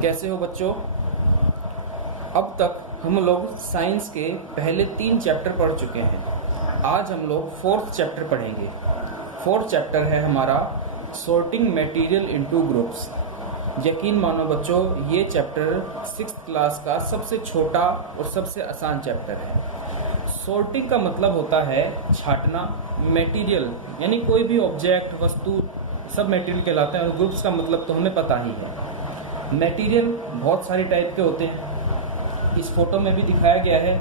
कैसे हो बच्चों? अब तक हम लोग साइंस के पहले 3 चैप्टर पढ़ चुके हैं। आज हम लोग 4th चैप्टर पढ़ेंगे। 4th चैप्टर है हमारा सॉर्टिंग मटेरियल इनटू ग्रुप्स। यकीन मानो बच्चों, ये चैप्टर 6th क्लास का सबसे छोटा और सबसे आसान चैप्टर है। सॉर्टिंग का मतलब होता है छांटना। मटेरियल यानी कोई भी ऑब्जेक्ट, वस्तु, सब मटेरियल कहलाते हैं। और ग्रुप्स का मतलब तो हमें पता ही है। मटेरियल बहुत सारी टाइप के होते हैं। इस फोटो में भी दिखाया गया है।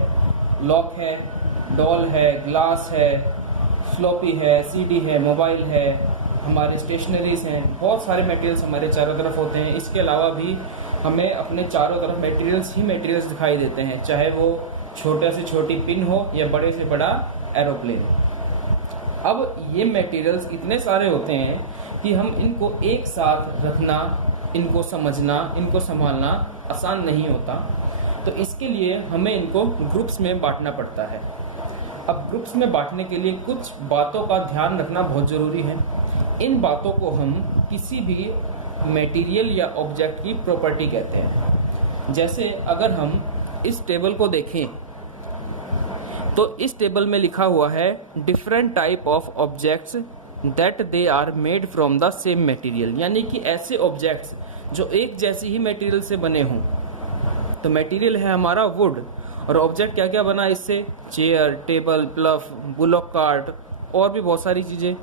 लॉक है, डॉल है, ग्लास है, फ्लॉपी है, सीडी है, मोबाइल है, हमारे स्टेशनरीज हैं। बहुत सारे मटेरियल्स हमारे चारों तरफ होते हैं। इसके अलावा भी हमें अपने चारों तरफ मटेरियल्स ही मटेरियल्स दिखाई देते हैं, चाहे वो छोटे से छोटी पिन हो या बड़े से बड़ा एरोप्लेन। अब ये मटेरियल्स इतने सारे होते हैं कि हम इनको एक साथ रखना, इनको समझना, इनको संभालना आसान नहीं होता। तो इसके लिए हमें इनको ग्रुप्स में बांटना पड़ता है। अब ग्रुप्स में बांटने के लिए कुछ बातों का ध्यान रखना बहुत ज़रूरी है। इन बातों को हम किसी भी मटेरियल या ऑब्जेक्ट की प्रॉपर्टी कहते हैं। जैसे अगर हम इस टेबल को देखें तो इस टेबल में लिखा हुआ है different type of objects that they are made from the same material, यानी कि ऐसे ऑब्जेक्ट्स जो एक जैसी ही मटेरियल से बने हों। तो मटेरियल है हमारा वुड, और ऑब्जेक्ट क्या क्या बना इससे? चेयर, टेबल, प्लफ, बुलॉक कार्ट और भी बहुत सारी चीज़ें।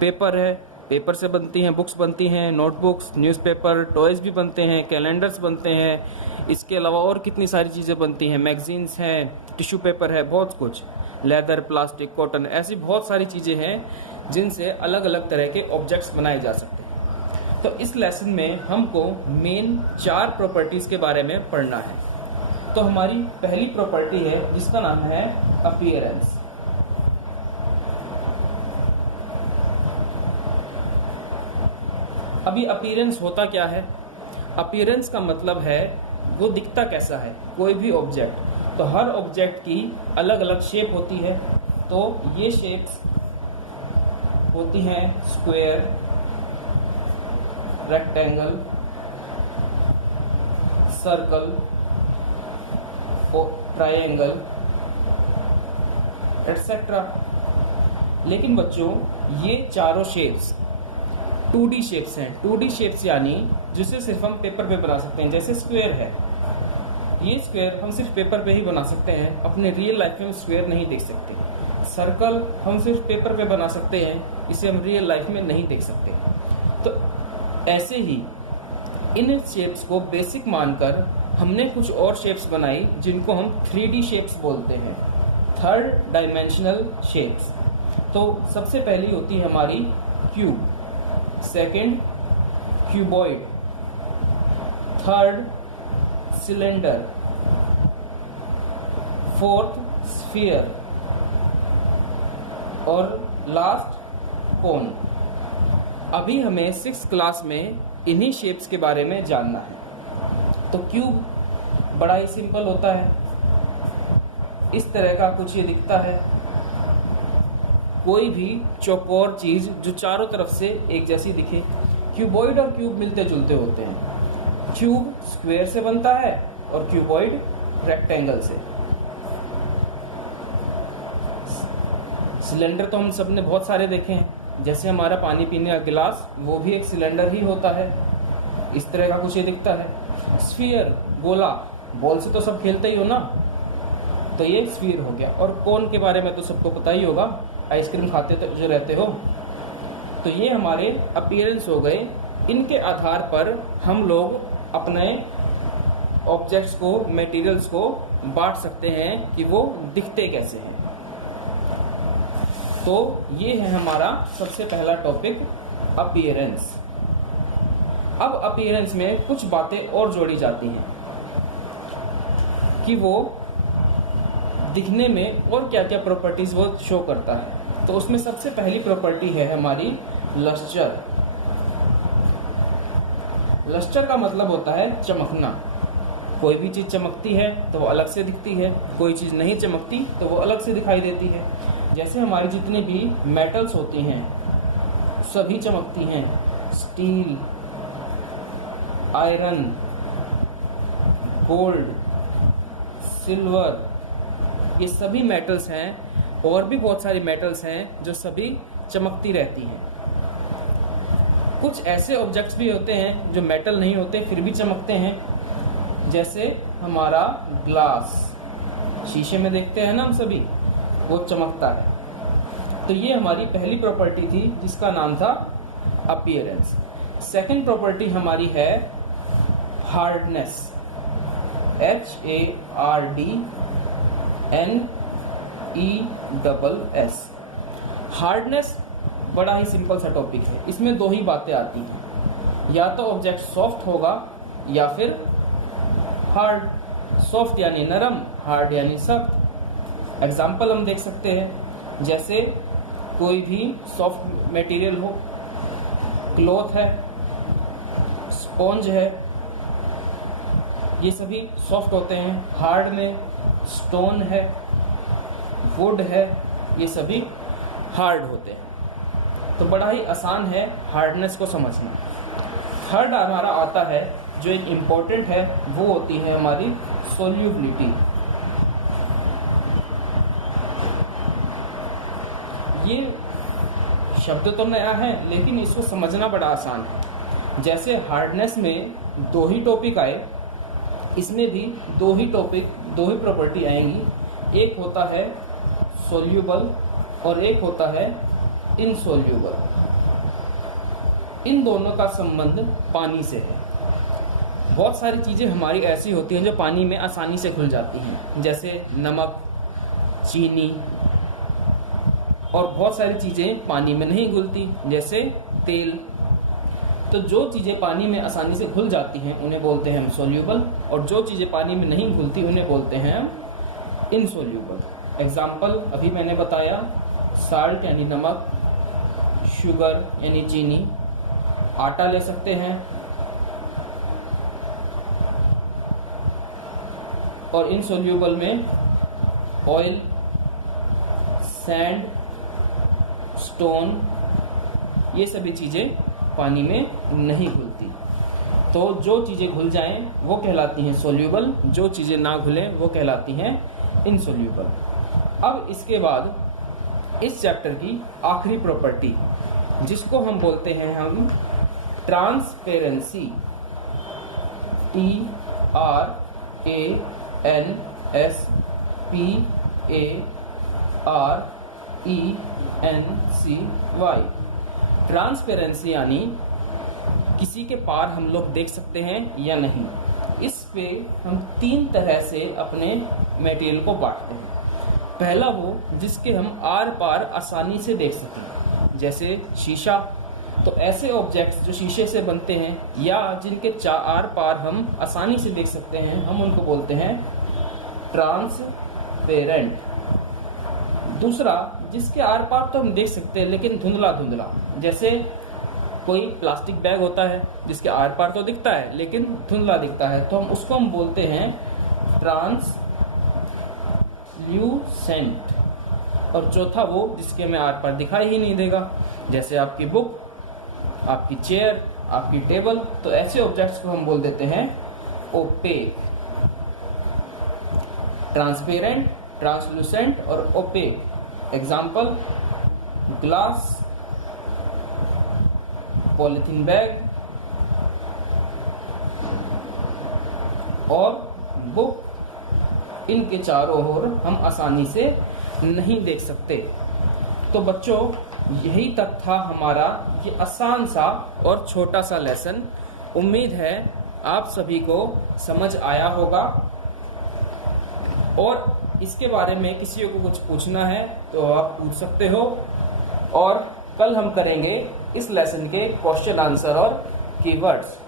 पेपर है, पेपर से बनती हैं बुक्स, बनती हैं नोटबुक्स, न्यूज़पेपर, टॉयज़ भी बनते हैं, कैलेंडर्स बनते हैं। इसके अलावा और कितनी सारी चीज़ें बनती हैं, मैगजीन्स हैं, टिश्यू पेपर है, बहुत कुछ, लेदर, प्लास्टिक, कॉटन, ऐसी बहुत सारी चीज़ें हैं जिनसे अलग अलग तरह के ऑब्जेक्ट्स बनाए जा सकते हैं। तो इस लेसन में हमको मेन 4 प्रॉपर्टीज़ के बारे में पढ़ना है। तो हमारी पहली प्रॉपर्टी है जिसका नाम है अपीयरेंस। अभी अपीयरेंस होता क्या है? अपीयरेंस का मतलब है वो दिखता कैसा है कोई भी ऑब्जेक्ट। तो हर ऑब्जेक्ट की अलग अलग शेप होती है। तो ये शेप्स होती हैं square, rectangle, circle, triangle, etcetera. लेकिन बच्चों, ये चारों शेप्स 2D शेप्स हैं। 2D शेप्स यानी जिसे सिर्फ हम पेपर पे बना सकते हैं। जैसे स्क्वायर है, ये स्क्वायर हम सिर्फ पेपर पे ही बना सकते हैं, अपने रियल लाइफ में स्क्वायर नहीं देख सकते। सर्कल हम सिर्फ पेपर पे बना सकते हैं, इसे हम रियल लाइफ में नहीं देख सकते। तो ऐसे ही इन शेप्स को बेसिक मानकर हमने कुछ और शेप्स बनाई जिनको हम 3D शेप्स बोलते हैं, 3rd डायमेंशनल शेप्स। तो सबसे पहली होती है हमारी cube, second cuboid, third cylinder, 4th sphere और लास्ट कोन। अभी हमें 6th क्लास में इन्हीं शेप्स के बारे में जानना है। तो क्यूब बड़ा ही सिंपल होता है, इस तरह का कुछ ये दिखता है। कोई भी चौकोर चीज जो चारों तरफ से एक जैसी दिखे। क्यूबॉइड और क्यूब मिलते जुलते होते हैं। क्यूब स्क्वायर से बनता है और क्यूबॉइड रेक्टेंगल से। सिलेंडर तो हम सबने बहुत सारे देखे हैं। जैसे हमारा पानी पीने का गिलास, वो भी एक सिलेंडर ही होता है। इस तरह का कुछ ये दिखता है। स्फीयर, गोला, बॉल से तो सब खेलते ही हो ना, तो ये स्फीयर हो गया। और कोन के बारे में तो सबको पता ही होगा, आइसक्रीम खाते तो जो रहते हो। तो ये हमारे अपीयरेंस हो गए। इनके आधार पर हम लोग अपने ऑब्जेक्ट्स को, मटेरियल्स को बांट सकते हैं कि वो दिखते कैसे हैं। तो ये है हमारा सबसे पहला टॉपिक, अपीयरेंस। अब अपीयरेंस में कुछ बातें और जोड़ी जाती हैं कि वो दिखने में और क्या क्या प्रॉपर्टीज वो शो करता है। तो उसमें सबसे पहली प्रॉपर्टी है हमारी लस्टर। लस्टर का मतलब होता है चमकना। कोई भी चीज चमकती है तो वो अलग से दिखती है, कोई चीज नहीं चमकती तो वो अलग से दिखाई देती है। जैसे हमारी जितनी भी मेटल्स होती हैं सभी चमकती हैं। स्टील, आयरन, गोल्ड, सिल्वर, ये सभी मेटल्स हैं। और भी बहुत सारी मेटल्स हैं जो सभी चमकती रहती हैं। कुछ ऐसे ऑब्जेक्ट्स भी होते हैं जो मेटल नहीं होते फिर भी चमकते हैं, जैसे हमारा ग्लास, शीशे में देखते हैं ना हम सभी, वो चमकता है। तो ये हमारी पहली प्रॉपर्टी थी जिसका नाम था अपीयरेंस। सेकंड प्रॉपर्टी हमारी है हार्डनेस, HARDNESS। हार्डनेस बड़ा ही सिंपल सा टॉपिक है। इसमें दो ही बातें आती हैं, या तो ऑब्जेक्ट सॉफ्ट होगा या फिर हार्ड। सॉफ्ट यानी नरम, हार्ड यानी सख्त। एग्जाम्पल हम देख सकते हैं, जैसे कोई भी सॉफ्ट मटेरियल हो, क्लॉथ है, स्पॉन्ज है, ये सभी सॉफ्ट होते हैं। हार्ड में स्टोन है, वुड है, ये सभी हार्ड होते हैं। तो बड़ा ही आसान है हार्डनेस को समझना। थर्ड हमारा आता है जो एक इम्पोर्टेंट है, वो होती है हमारी सोल्यूबिलिटी। ये शब्द तो नया है लेकिन इसको समझना बड़ा आसान है। जैसे हार्डनेस में दो ही टॉपिक आए, इसमें भी दो ही प्रॉपर्टी आएंगी। एक होता है सोल्यूबल और एक होता है इनसोल्यूबल। इन दोनों का संबंध पानी से है। बहुत सारी चीज़ें हमारी ऐसी होती हैं जो पानी में आसानी से घुल जाती हैं, जैसे नमक, चीनी, और बहुत सारी चीज़ें पानी में नहीं घुलती, जैसे तेल। तो जो चीज़ें पानी में आसानी से घुल जाती हैं उन्हें बोलते हैं हम सोल्यूबल, और जो चीज़ें पानी में नहीं घुलती उन्हें बोलते हैं हम इनसोल्यूबल। एग्जाम्पल अभी मैंने बताया, साल्ट यानी नमक, शुगर यानी चीनी, आटा ले सकते हैं, और इनसोल्यूबल में ऑयल, सैंड, स्टोन, ये सभी चीज़ें पानी में नहीं घुलती। तो जो चीज़ें घुल जाएं वो कहलाती हैं सोल्यूबल, जो चीज़ें ना घुलें वो कहलाती हैं इनसोल्यूबल। अब इसके बाद इस चैप्टर की आखिरी प्रॉपर्टी, जिसको हम बोलते हैं हम ट्रांसपेरेंसी, TRANSPARENCY। ट्रांसपेरेंसी यानी किसी के पार हम लोग देख सकते हैं या नहीं। इस पे हम तीन तरह से अपने मटेरियल को बांटते हैं। पहला वो जिसके हम आर पार आसानी से देख सकें, जैसे शीशा। तो ऐसे ऑब्जेक्ट्स जो शीशे से बनते हैं या जिनके आर पार हम आसानी से देख सकते हैं, हम उनको बोलते हैं ट्रांसपेरेंट। दूसरा जिसके आर पार तो हम देख सकते हैं लेकिन धुंधला धुंधला, जैसे कोई प्लास्टिक बैग होता है जिसके आर पार तो दिखता है लेकिन धुंधला दिखता है, तो उसको हम बोलते हैं ट्रांसल्यूसेंट। और चौथा वो जिसके में आर पार दिखाई ही नहीं देगा, जैसे आपकी बुक, आपकी चेयर, आपकी टेबल। तो ऐसे ऑब्जेक्ट्स को हम बोल देते हैं ओपेक। ट्रांसपेरेंट, ट्रांसलूसेंट और opaque. Example glass, polythene bag और बुक, इनके चारों ओर हम आसानी से नहीं देख सकते। तो बच्चों यही तक था हमारा ये आसान सा और छोटा सा लेसन। उम्मीद है आप सभी को समझ आया होगा, और इसके बारे में किसी को कुछ पूछना है तो आप पूछ सकते हो। और कल हम करेंगे इस लेसन के क्वेश्चन आंसर और कीवर्ड्स।